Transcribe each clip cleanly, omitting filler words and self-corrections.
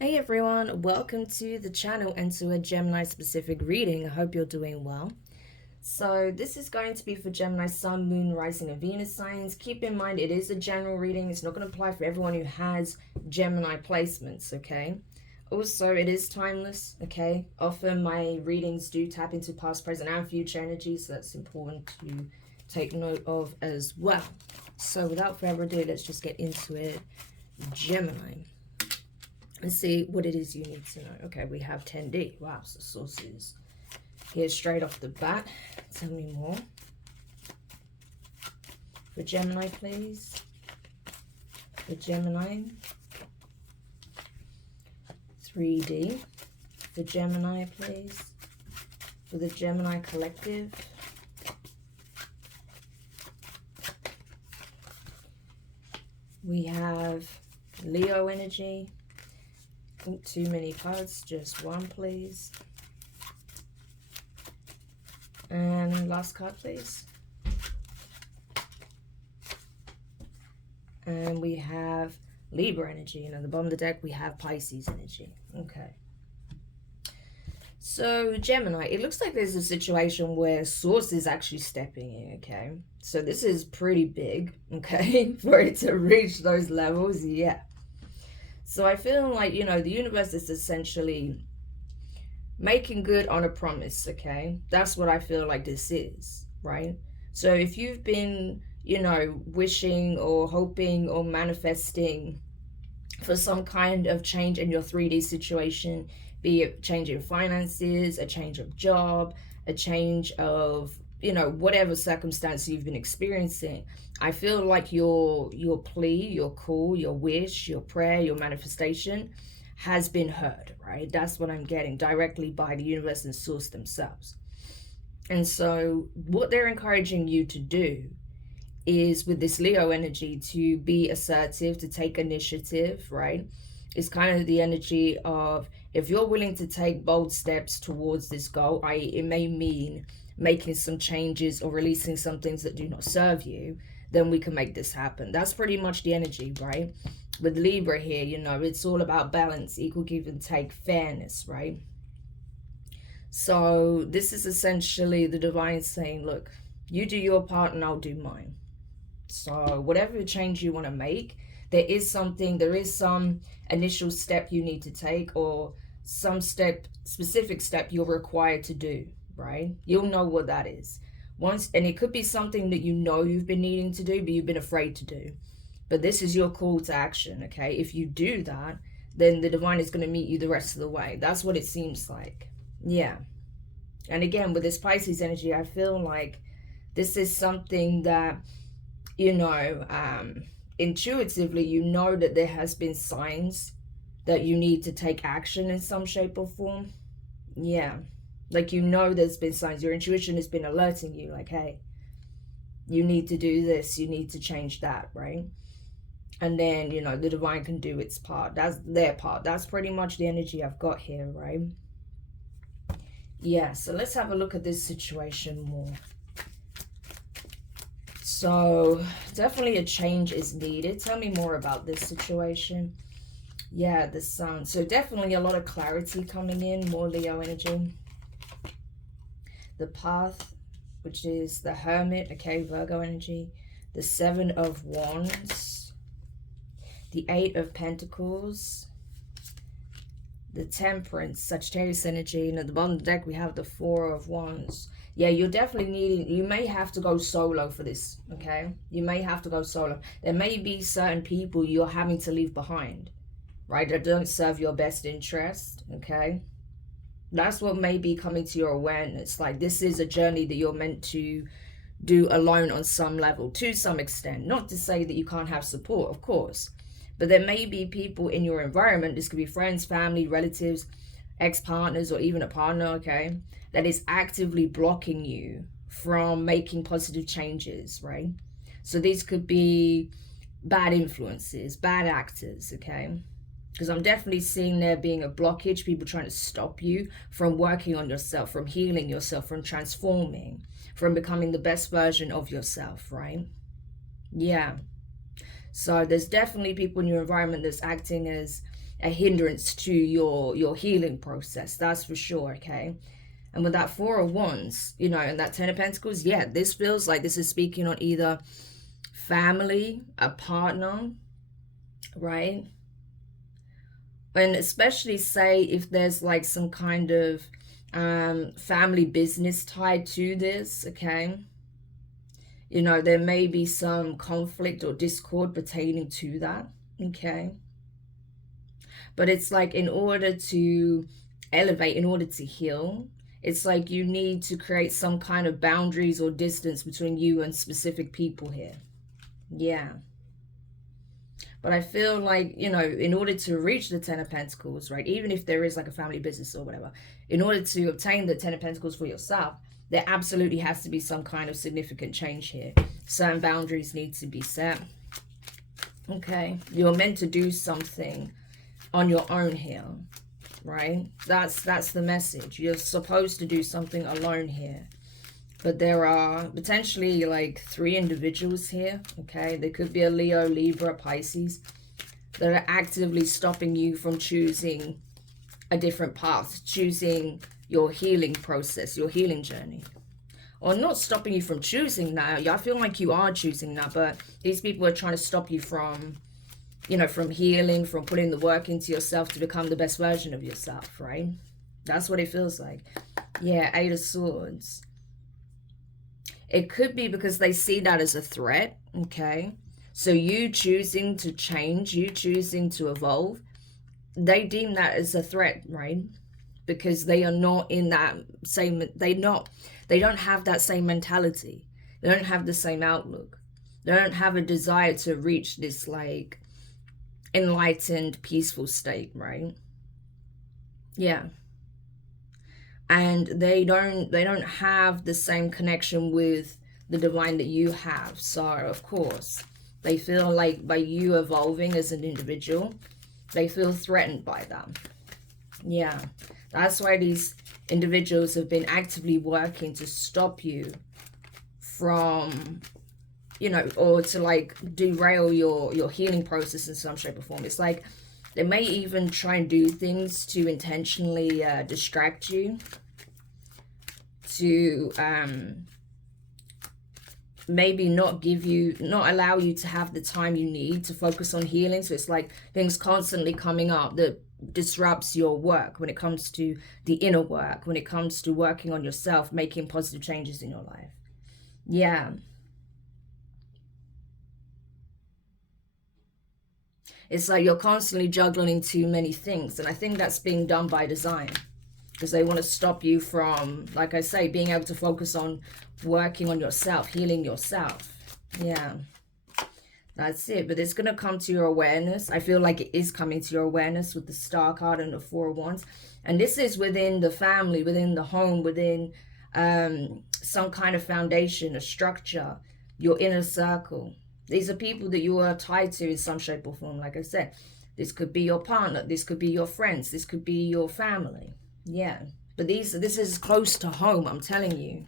Hey everyone, welcome to the channel and to a Gemini specific reading. I hope you're doing well. So this is going to be for Gemini Sun, Moon, Rising and Venus signs. Keep in mind it is a general reading. It's not going to apply for everyone who has Gemini placements, okay? Also, it is timeless, okay? Often my readings do tap into past, present and future energy, so that's important to take note of as well. So without further ado, let's just get into it. Gemini. And see what it is you need to know. Okay, we have 10D. Wow, so sources here straight off the bat. Tell me more. For Gemini, please. For Gemini. 3D. For Gemini, please. For the Gemini collective. We have Leo energy. Too many cards, just one please. And last card please. And we have Libra energy, and at the bottom of the deck we have Pisces energy. Okay, so Gemini, it looks like there's a situation where Source is actually stepping in. Okay, so this is pretty big, okay, for it to reach those levels. Yeah, so I feel like, you know, the universe is essentially making good on a promise, okay? That's what I feel like this is, right? So if you've been, you know, wishing or hoping or manifesting for some kind of change in your 3D situation, be it change in finances, a change of job, a change of, you know, whatever circumstance you've been experiencing, I feel like your plea, your call, your wish, your prayer, your manifestation has been heard, right? That's what I'm getting directly by the universe and source themselves. And so what they're encouraging you to do is, with this Leo energy, to be assertive, to take initiative, right? It's kind of the energy of, if you're willing to take bold steps towards this goal, i.e. it may mean making some changes or releasing some things that do not serve you, then we can make this happen. That's pretty much the energy, right? With Libra here, you know, it's all about balance, equal give and take, fairness, right? So this is essentially the divine saying, look, you do your part and I'll do mine. So whatever change you want to make, there is some initial step you need to take, or some specific step you're required to do, right? You'll know what that is once, and it could be something that you know you've been needing to do but you've been afraid to do. But this is your call to action, okay? If you do that, then the divine is going to meet you the rest of the way. That's what it seems like. Yeah. And again, with this Pisces energy, I feel like this is something that, you know, intuitively, you know that there has been signs that you need to take action in some shape or form. Yeah. Like, you know, there's been signs. Your intuition has been alerting you, like, hey, you need to do this, you need to change that, right? And then, you know, the divine can do its part. That's their part. That's pretty much the energy I've got here, right? Yeah, so let's have a look at this situation more. So definitely a change is needed. Tell me more about this situation. Yeah, the sun. So definitely a lot of clarity coming in, more Leo energy. The path, which is the Hermit, okay, Virgo energy. The Seven of Wands. The Eight of Pentacles. The Temperance, Sagittarius energy. And at the bottom of the deck, we have the Four of Wands. Yeah, you're definitely needing, you may have to go solo for this, okay? You may have to go solo. There may be certain people you're having to leave behind, right? That don't serve your best interest, okay? That's what may be coming to your awareness. Like, this is a journey that you're meant to do alone on some level, to some extent. Not to say that you can't have support, of course. But there may be people in your environment, this could be friends, family, relatives, ex-partners, or even a partner, okay, that is actively blocking you from making positive changes, right? So these could be bad influences, bad actors, okay? Because I'm definitely seeing there being a blockage, people trying to stop you from working on yourself, from healing yourself, from transforming, from becoming the best version of yourself, right? Yeah. So there's definitely people in your environment that's acting as a hindrance to your healing process. That's for sure, okay? And with that Four of Wands, you know, and that Ten of Pentacles, yeah, this feels like this is speaking on either family, a partner, right? And especially say if there's like some kind of family business tied to this, okay? You know, there may be some conflict or discord pertaining to that, okay? But it's like in order to elevate, in order to heal, it's like you need to create some kind of boundaries or distance between you and specific people here. Yeah. But I feel like, you know, in order to reach the Ten of Pentacles, right, even if there is like a family business or whatever, in order to obtain the Ten of Pentacles for yourself, there absolutely has to be some kind of significant change here. Certain boundaries need to be set. Okay. You're meant to do something on your own here, right? That's the message. You're supposed to do something alone here. But there are potentially like 3 individuals here, okay? There could be a Leo, Libra, Pisces that are actively stopping you from choosing a different path, choosing your healing process, your healing journey. Or not stopping you from choosing that. I feel like you are choosing that, but these people are trying to stop you from, you know, from healing, from putting the work into yourself to become the best version of yourself, right? That's what it feels like. Yeah, 8 of Swords. It could be because they see that as a threat, okay? So you choosing to change, you choosing to evolve, they deem that as a threat, right? Because they are not in that same, they don't have that same mentality. They don't have the same outlook. They don't have a desire to reach this like enlightened, peaceful state, right? Yeah. And they don't have the same connection with the divine that you have. So of course they feel like by you evolving as an individual, they feel threatened by that. Yeah, that's why these individuals have been actively working to stop you from, you know, or to like derail your healing process in some shape or form. It's like they may even try and do things to intentionally distract you, to maybe not allow you to have the time you need to focus on healing. So it's like things constantly coming up that disrupts your work when it comes to the inner work, when it comes to working on yourself, making positive changes in your life. Yeah. It's like you're constantly juggling too many things. And I think that's being done by design. Because they want to stop you from, like I say, being able to focus on working on yourself, healing yourself. Yeah. That's it. But it's going to come to your awareness. I feel like it is coming to your awareness with the Star card and the Four of Wands. And this is within the family, within the home, within some kind of foundation, a structure, your inner circle. These are people that you are tied to in some shape or form. Like I said, this could be your partner. This could be your friends. This could be your family. Yeah. But this is close to home, I'm telling you.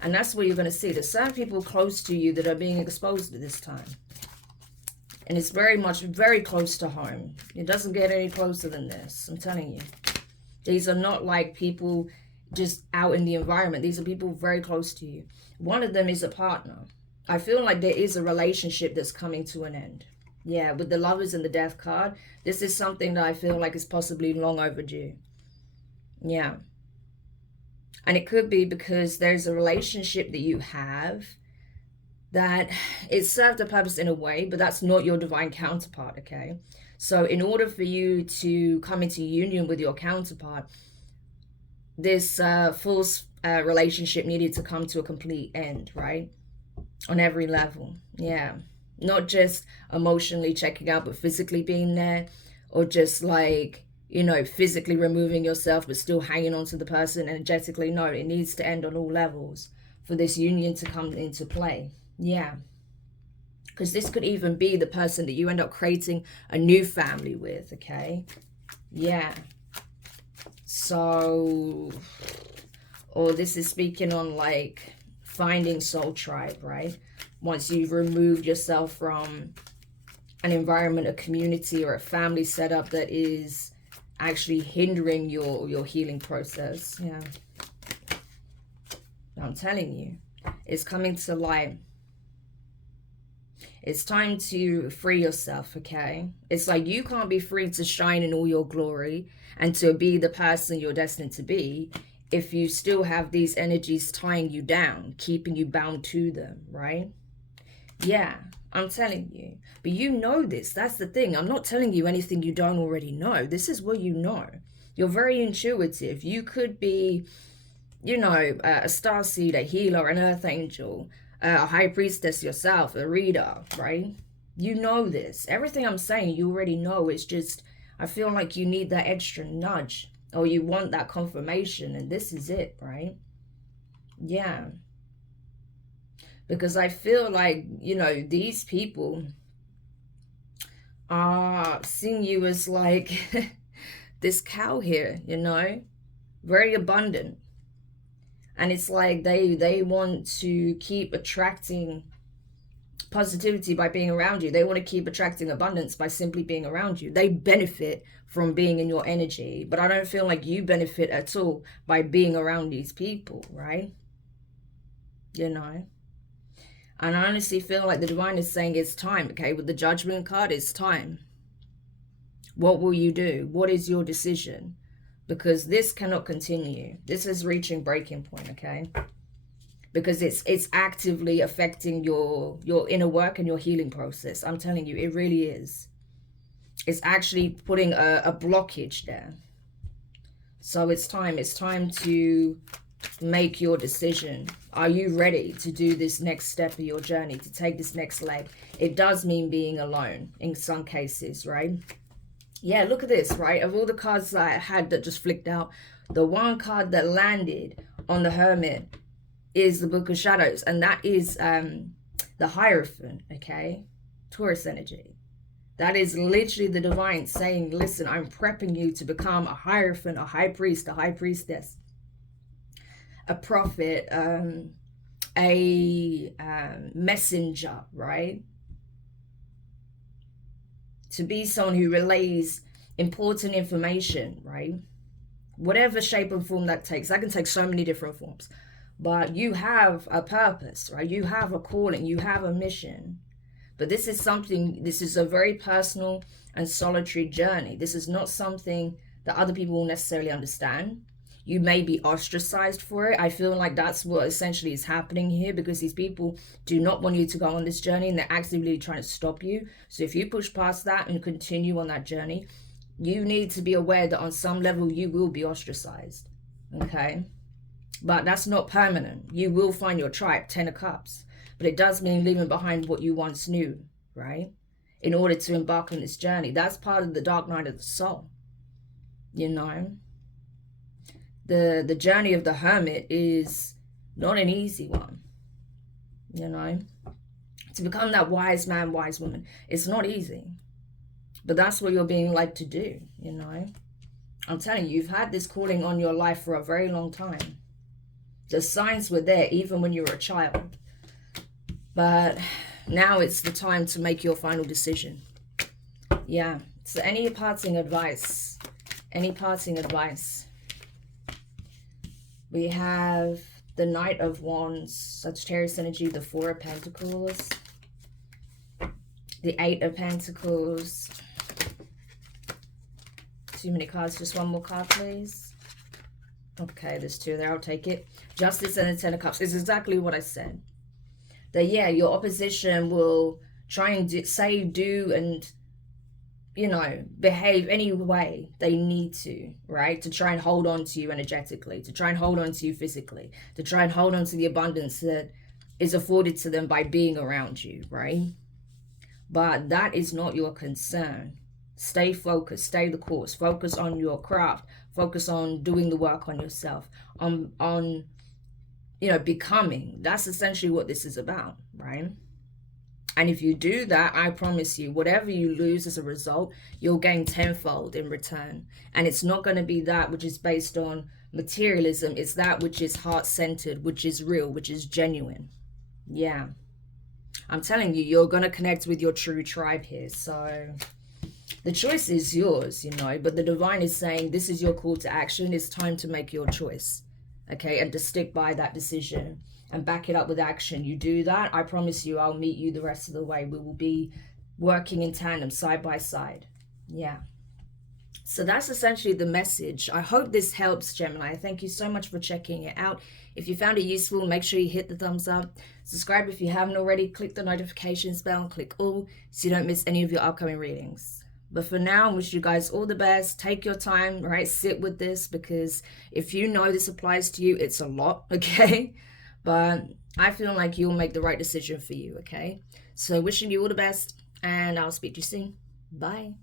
And that's what you're going to see. There's certain people close to you that are being exposed at this time. And it's very close to home. It doesn't get any closer than this, I'm telling you. These are not like people just out in the environment. These are people very close to you. One of them is a partner. I feel like there is a relationship that's coming to an end. Yeah, with the Lovers and the Death card, this is something that I feel like is possibly long overdue. Yeah. And it could be because there's a relationship that you have that it served a purpose in a way, but that's not your divine counterpart, okay? So in order for you to come into union with your counterpart, this false relationship needed to come to a complete end, right? On every level. Yeah. Not just emotionally checking out, but physically being there, or just like, you know, physically removing yourself but still hanging on to the person energetically. No, it needs to end on all levels for this union to come into play. Yeah. Because this could even be the person that you end up creating a new family with, okay? Yeah. So, or this is speaking on like finding soul tribe, right? Once you've removed yourself from an environment, a community, or a family setup that is actually hindering your healing process. Yeah. I'm telling you, it's coming to light. It's time to free yourself, okay? It's like you can't be free to shine in all your glory and to be the person you're destined to be if you still have these energies tying you down, keeping you bound to them, right? Yeah, I'm telling you. But you know this. That's the thing. I'm not telling you anything you don't already know. This is what you know. You're very intuitive. You could be, you know, a starseed, a healer, an earth angel, a high priestess yourself, a reader, right? You know this. Everything I'm saying, you already know. It's just, I feel like you need that extra nudge, or you want that confirmation, and this is it, right? Yeah. Because I feel like, you know, these people are seeing you as like this cow here, you know, very abundant. And it's like they want to keep attracting positivity by being around you. They want to keep attracting abundance by simply being around you. They benefit from being in your energy, but I don't feel like you benefit at all by being around these people, right? You know? And I honestly feel like the divine is saying it's time, okay? With the judgment card, it's time. What will you do? What is your decision? Because this cannot continue. This is reaching breaking point, okay? Because it's actively affecting your inner work and your healing process. I'm telling you, it really is. It's actually putting a blockage there. So it's time to make your decision. Are you ready to do this next step of your journey, to take this next leg? It does mean being alone in some cases, right? Yeah, look at this, right? Of all the cards that I had that just flicked out, the one card that landed on the Hermit is the Book of Shadows, and that is the Hierophant, okay? Taurus energy. That is literally the divine saying, listen, I'm prepping you to become a Hierophant, a high priest, a high priestess, a prophet, a messenger, right? To be someone who relays important information, right? Whatever shape and form that takes. That can take so many different forms. But you have a purpose, right? You have a calling. You have a mission. But this is something, this is a very personal and solitary journey. This is not something that other people will necessarily understand. You may be ostracized for it. I feel like that's what essentially is happening here, because these people do not want you to go on this journey, and they're actively trying to stop you. So if you push past that and continue on that journey, you need to be aware that on some level you will be ostracized, okay? But that's not permanent. You will find your tribe, 10 of Cups. But it does mean leaving behind what you once knew, right? In order to embark on this journey. That's part of the dark night of the soul, you know? The journey of the Hermit is not an easy one, you know? To become that wise man, wise woman, it's not easy. But that's what you're being led to do, you know? I'm telling you, you've had this calling on your life for a very long time. The signs were there even when you were a child. But now it's the time to make your final decision. Yeah. So any parting advice? Any parting advice? We have the Knight of Wands, Sagittarius energy, the Four of Pentacles, the Eight of Pentacles. Too many cards. Just one more card, please. Okay, there's two there. I'll take it. Justice and the Ten of Cups. It's exactly what I said. That, yeah, your opposition will try and do, and, you know, behave any way they need to, right? To try and hold on to you energetically, to try and hold on to you physically, to try and hold on to the abundance that is afforded to them by being around you, right? But that is not your concern. Stay focused, stay the course, focus on your craft, focus on doing the work on yourself, on you know, becoming. That's essentially what this is about, right? And if you do that, I promise you, whatever you lose as a result, you'll gain tenfold in return. And it's not going to be that which is based on materialism. It's that which is heart-centered, which is real, which is genuine. Yeah. I'm telling you, you're going to connect with your true tribe here. So the choice is yours, you know, but the divine is saying this is your call to action. It's time to make your choice, okay, and to stick by that decision and back it up with action. You do that, I promise you, I'll meet you the rest of the way. We will be working in tandem, side by side. Yeah. So that's essentially the message. I hope this helps, Gemini. Thank you so much for checking it out. If you found it useful, make sure you hit the thumbs up. Subscribe if you haven't already. Click the notifications bell and click all so you don't miss any of your upcoming readings. But for now, I wish you guys all the best. Take your time, right? Sit with this, because if you know this applies to you, it's a lot, okay? But I feel like you'll make the right decision for you, okay? So wishing you all the best, and I'll speak to you soon. Bye.